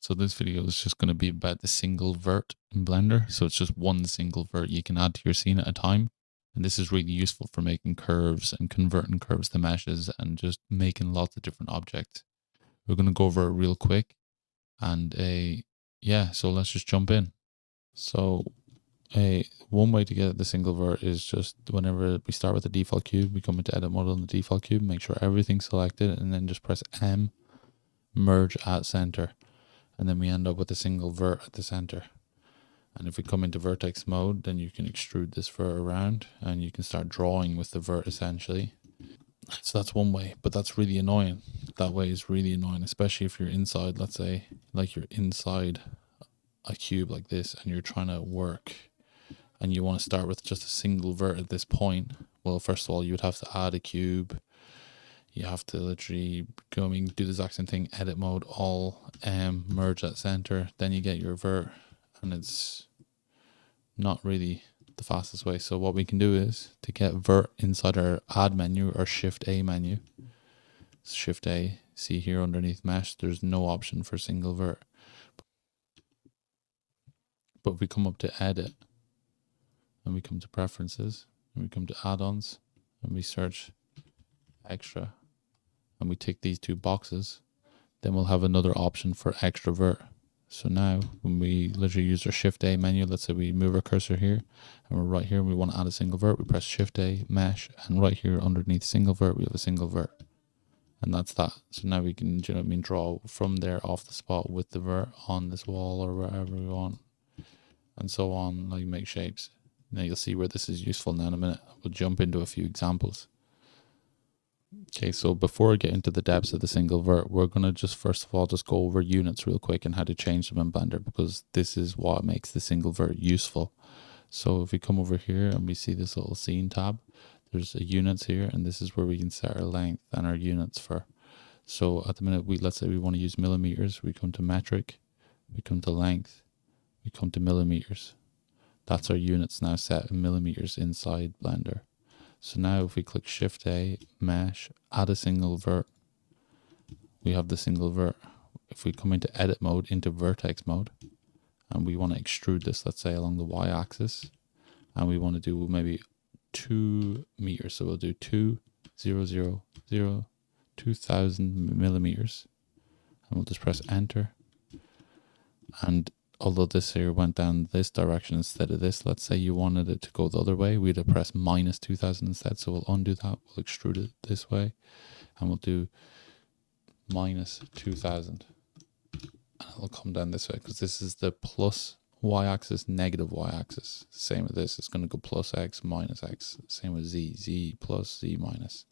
So this video is just going to be about the single vert in Blender. So it's just one single vert you can add to your scene at a time. And this is really useful for making curves and converting curves to meshes and just making lots of different objects. We're going to go over it real quick. And yeah, so let's just jump in. So one way to get the single vert is just whenever we start with the default cube, we come into edit mode on the default cube, make sure everything's selected, and then just press M, merge at center. And then we end up with a single vert at the center. And if we come into vertex mode, then you can extrude this vert around and you can start drawing with the vert essentially. So that's one way, but that's really annoying. That way is really annoying, especially if you're inside, let's say, like you're inside a cube like this and you're trying to work and you want to start with just a single vert at this point. Well, first of all, you would have to add a cube. You have to literally go and do the exact same thing, edit mode, all merge at center, then you get your vert, and it's not really the fastest way. So what we can do is to get vert inside our add menu or shift A menu. Shift A, see here underneath mesh, there's no option for single vert. But if we come up to edit and we come to preferences and we come to add-ons and we search extra and we tick these two boxes, then we'll have another option for extra vert. So now when we literally use our shift A menu, let's say we move our cursor here and we're right here and we want to add a single vert, we press shift A, mesh, and right here underneath single vert, we have a single vert. And that's that. So now we can, you know what I mean, draw from there off the spot with the vert on this wall or wherever we want. And so on, like make shapes. Now you'll see where this is useful now in a minute. We'll jump into a few examples. Okay, so before I get into the depths of the single vert, we're going to just first of all just go over units real quick and how to change them in Blender, because this is what makes the single vert useful. So if we come over here and we see this little scene tab, there's a units here, and this is where we can set our length and our units for. So at the minute, let's say we want to use millimeters, we come to metric, we come to length, we come to millimeters. That's our units now set in millimeters inside Blender. So now if we click Shift A, Mesh, add a single vert, we have the single vert. If we come into edit mode, into vertex mode, and we want to extrude this, let's say along the Y-axis, and we want to do maybe 2 meters. So we'll do 2000 millimeters, and we'll just press enter. And although this here went down this direction instead of this, let's say you wanted it to go the other way, we'd have pressed minus 2000 instead. So we'll undo that, we'll extrude it this way, and we'll do minus 2000. And it'll come down this way because this is the plus y-axis, negative y-axis. Same with this, it's going to go plus x, minus x. Same with z, z plus, z minus.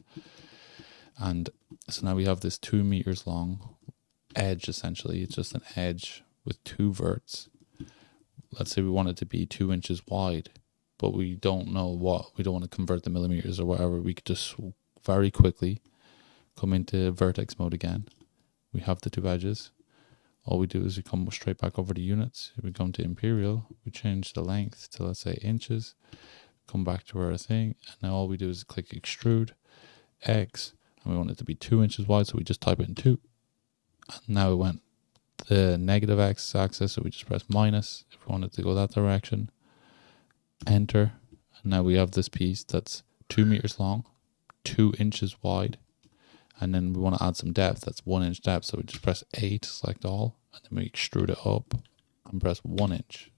And so now we have this 2 meters long edge essentially. It's just an edge with two verts. Let's say we want it to be 2 inches wide, but we don't know what, we don't want to convert the millimeters or whatever. We could just very quickly come into vertex mode again. We have the two edges. All we do is we come straight back over to units. If we come to imperial, we change the length to, let's say, inches, come back to our thing, and now all we do is click extrude X, and we want it to be 2 inches wide, so we just type it in 2. And now it went the negative x axis, so we just press minus if we wanted to go that direction, enter, and now we have this piece that's 2 meters long, 2 inches wide, and then we want to add some depth. That's 1 inch depth, so we just press A to select all, and then we extrude it up and press 1 inch,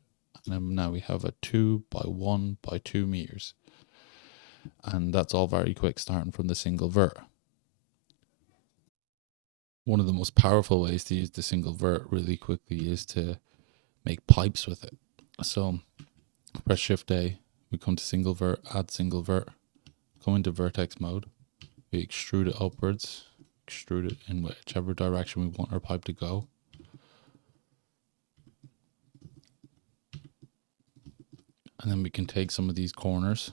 and then now we have a 2 by 1 by 2 meters, and that's all very quick starting from the single vert. One of the most powerful ways to use the single vert really quickly is to make pipes with it. So press Shift A, we come to single vert, add single vert, go into vertex mode, we extrude it upwards, extrude it in whichever direction we want our pipe to go. And then we can take some of these corners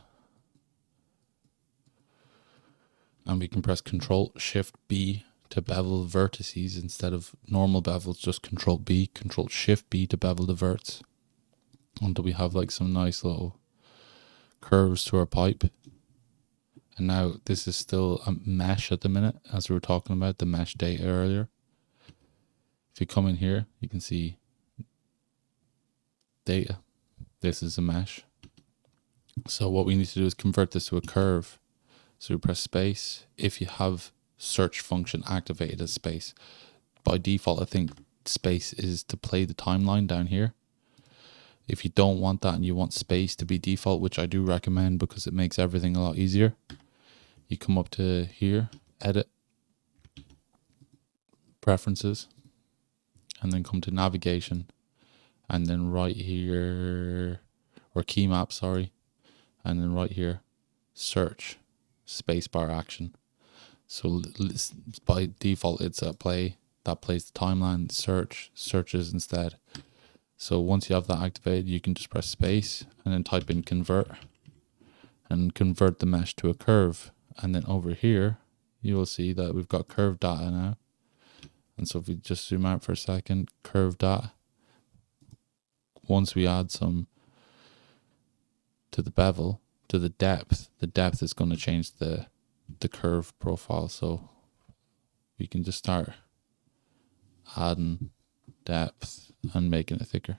and we can press Control Shift B to bevel vertices instead of normal bevels, just Control B, Control Shift B to bevel the verts until we have like some nice little curves to our pipe. And now this is still a mesh at the minute, as we were talking about the mesh data earlier. If you come in here, you can see data. This is a mesh. So what we need to do is convert this to a curve. So we press space. If you have search function activated as space, by default, I think space is to play the timeline down here. If you don't want that and you want space to be default, which I do recommend because it makes everything a lot easier, you come up to here, edit, preferences, and then come to navigation, and then right here, or key map, sorry, and then right here, search, spacebar action. So by default, it's a play that plays the timeline. Search searches instead. So once you have that activated, you can just press space and then type in convert and convert the mesh to a curve. And then over here, you will see that we've got curve data now. And so if we just zoom out for a second, curve data. Once we add some to the bevel, to the depth is going to change the curve profile. So we can just start adding depth and making it thicker.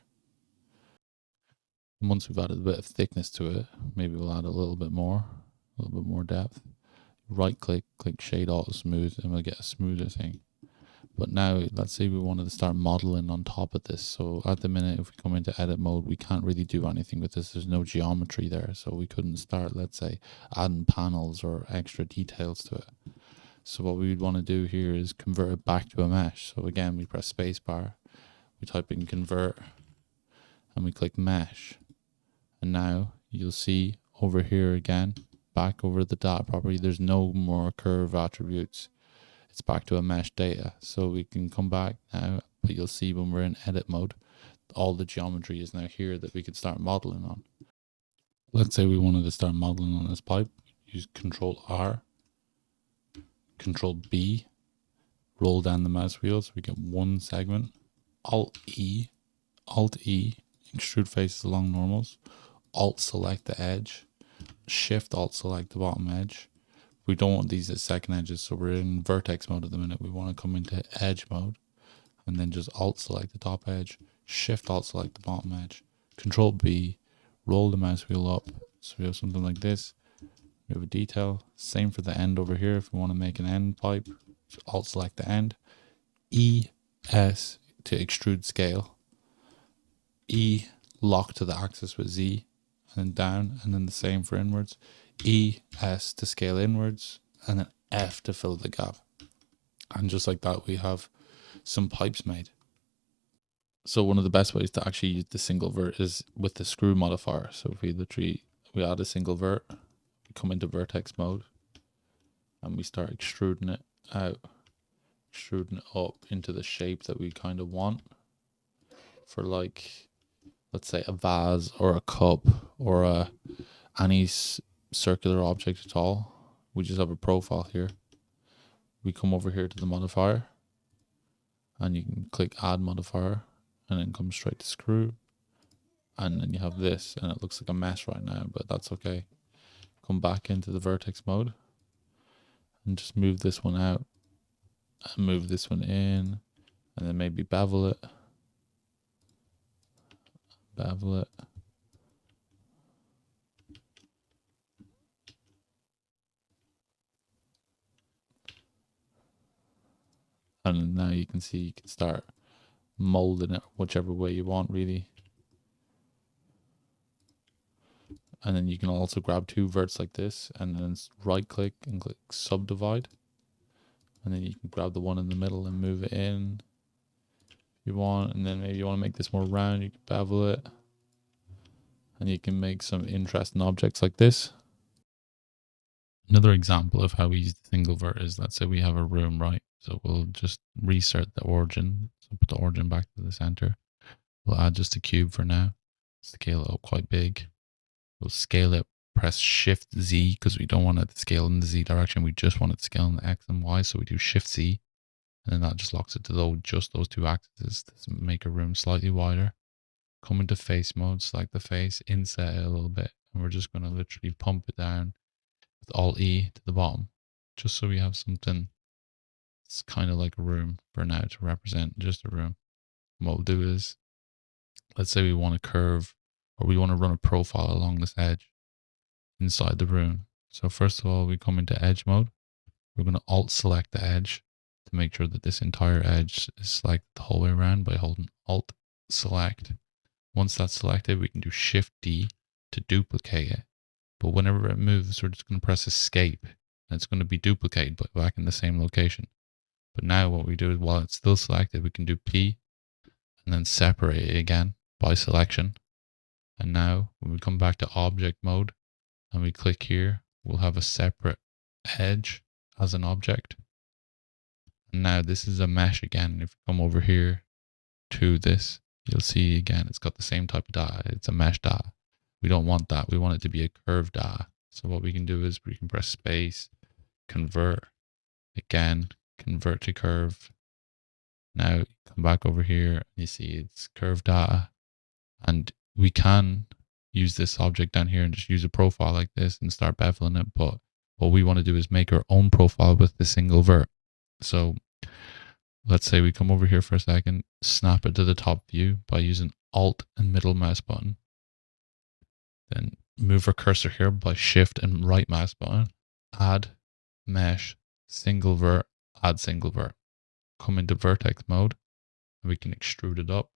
And once we've added a bit of thickness to it, maybe we'll add a little bit more depth. Right click, click shade auto smooth, and we'll get a smoother thing. But now let's say we wanted to start modeling on top of this. So at the minute, if we come into edit mode, we can't really do anything with this. There's no geometry there. So we couldn't start, let's say, adding panels or extra details to it. So what we would want to do here is convert it back to a mesh. So again, we press spacebar, we type in convert, and we click mesh. And now you'll see over here again, back over the data property, there's no more curve attributes. It's back to a mesh data. So we can come back now, but you'll see when we're in edit mode, all the geometry is now here that we could start modeling on. Let's say we wanted to start modeling on this pipe. Use Control R, Control B, roll down the mouse wheel so we get one segment. Alt E, extrude faces along normals. Alt select the edge. Shift Alt select the bottom edge. We don't want these as second edges, so we're in vertex mode at the minute. We want to come into edge mode and then just Alt select the top edge, Shift Alt select the bottom edge, Control B, roll the mouse wheel up. So we have something like this. We have a detail. Same for the end over here. If we want to make an end pipe, Alt select the end. E, S to extrude scale. E, lock to the axis with Z, and then down, and then the same for inwards. E, S to scale inwards, and then F to fill the gap. And just like that, we have some pipes made. So one of the best ways to actually use the single vert is with the screw modifier. So if we add a single vert, we come into vertex mode, and we start extruding it out, extruding it up into the shape that we kind of want for, like, let's say a vase or a cup or any circular object at all. We just have a profile here. We come over here to the modifier and you can click add modifier and then come straight to screw, and then you have this, and it looks like a mess right now, but that's okay. Come back into the vertex mode and just move this one out and move this one in, and then maybe bevel it. And now you can see you can start molding it whichever way you want, really. And then you can also grab two verts like this and then right click and click subdivide. And then you can grab the one in the middle and move it in if you want. And then maybe you want to make this more round, you can bevel it. And you can make some interesting objects like this. Another example of how we use the single vert is, let's say we have a room, right? So we'll just resert the origin. So put the origin back to the center. We'll add just a cube for now. Scale it up quite big. We'll scale it, press Shift Z because we don't want it to scale in the Z direction. We just want it to scale in the X and Y. So we do Shift Z, and then that just locks it to just those two axes to make a room slightly wider. Come into face mode, select the face, inset it a little bit, and we're just going to literally pump it down with Alt E to the bottom, just so we have something It's kind of like a room for now to represent just a room. What we'll do is, let's say we want to curve or we want to run a profile along this edge inside the room. So first of all, we come into edge mode. We're going to alt select the edge to make sure that this entire edge is selected the whole way around by holding alt select. Once that's selected, we can do shift D to duplicate it. But whenever it moves, we're just going to press escape and it's going to be duplicated but back in the same location. But now what we do is, while it's still selected, we can do P and then separate it again by selection. And now when we come back to object mode and we click here, we'll have a separate edge as an object. And now this is a mesh again. If you come over here to this, you'll see again, it's got the same type of data. It's a mesh data. We don't want that. We want it to be a curved data. So what we can do is we can press space, convert, again, convert to curve. Now come back over here and you see it's curved data. And we can use this object down here and just use a profile like this and start beveling it. But what we want to do is make our own profile with the single vert. So let's say we come over here for a second, snap it to the top view by using Alt and middle mouse button. Then move our cursor here by Shift and right mouse button. Add, mesh, single vert, add single vert. Come into vertex mode and we can extrude it up.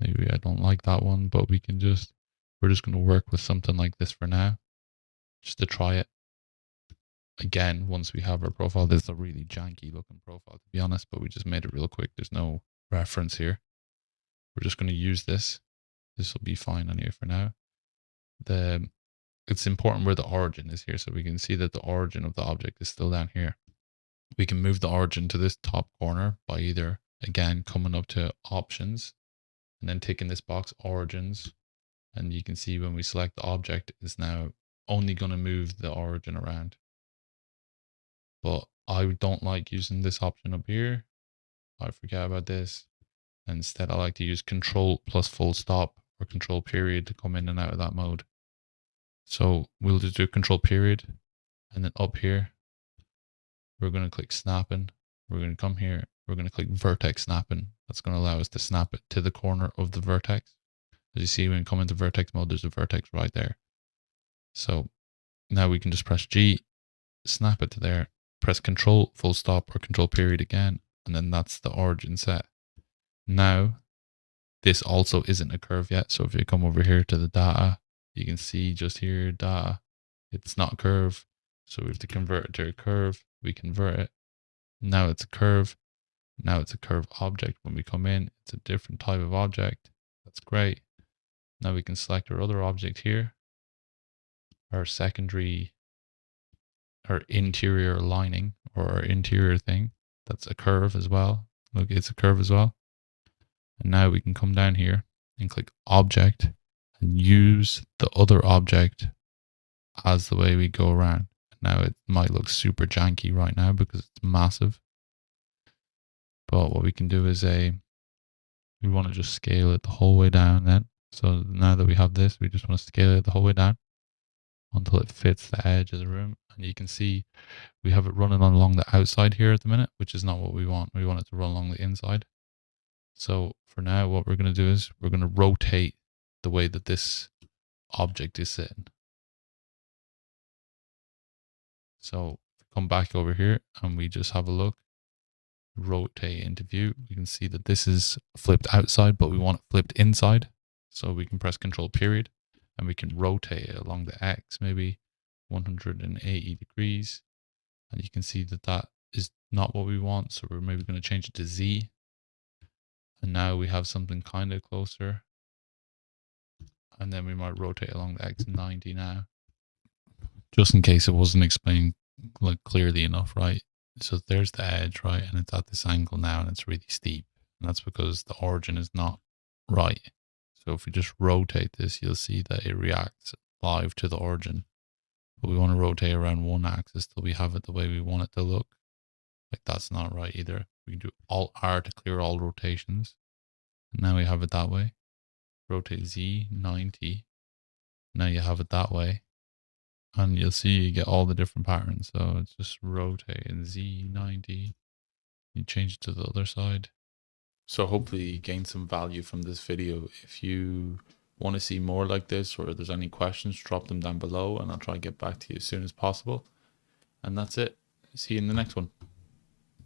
Maybe I don't like that one, but we're just going to work with something like this for now, just to try it. Again, once we have our profile, this is a really janky looking profile, to be honest, but we just made it real quick. There's no reference here. We're just going to use this. This will be fine on here for now. It's important where the origin is here, so we can see that the origin of the object is still down here. We can move the origin to this top corner by either, again, coming up to options and then ticking this box, origins. And you can see when we select the object, it's now only going to move the origin around. But I don't like using this option up here. I forget about this. Instead, I like to use control plus full stop or control period to come in and out of that mode. So we'll just do control period. And then up here, we're going to click snapping. We're going to come here. We're going to click vertex snapping. That's going to allow us to snap it to the corner of the vertex. As you see, when you come into vertex mode, there's a vertex right there. So now we can just press G, snap it to there, press control full stop or control period again, and then that's the origin set. Now, this also isn't a curve yet. So if you come over here to the data, you can see just here, data, it's not a curve. So we have to convert it to a curve. We convert it. Now it's a curve. Now it's a curve object. When we come in, it's a different type of object. That's great. Now we can select our other object here, our secondary, our interior lining or our interior thing. That's a curve as well. Look, it's a curve as well. And now we can come down here and click object and use the other object as the way we go around. Now it might look super janky right now because it's massive. But what we can do is we want to just scale it the whole way down then. So now that we have this, we just want to scale it the whole way down until it fits the edge of the room. And you can see we have it running along the outside here at the minute, which is not what we want. We want it to run along the inside. So for now, what we're going to do is we're going to rotate the way that this object is sitting. So come back over here and we just have a look, rotate into view. We can see that this is flipped outside, but we want it flipped inside. So we can press control period and we can rotate it along the X, maybe 180 degrees. And you can see that that is not what we want. So we're maybe going to change it to Z. And now we have something kind of closer. And then we might rotate along the X 90 now. Just in case it wasn't explained like clearly enough, right? So there's the edge, right? And it's at this angle now and it's really steep. And that's because the origin is not right. So if we just rotate this, you'll see that it reacts live to the origin. But we want to rotate around one axis till we have it the way we want it to look. Like that's not right either. We can do Alt R to clear all rotations. Now we have it that way. Rotate Z 90. Now you have it that way. And you'll see you get all the different patterns. So it's just rotate in Z 90. You change it to the other side. So hopefully you gain some value from this video. If you want to see more like this, or if there's any questions, drop them down below and I'll try to get back to you as soon as possible. And that's it. See you in the next one.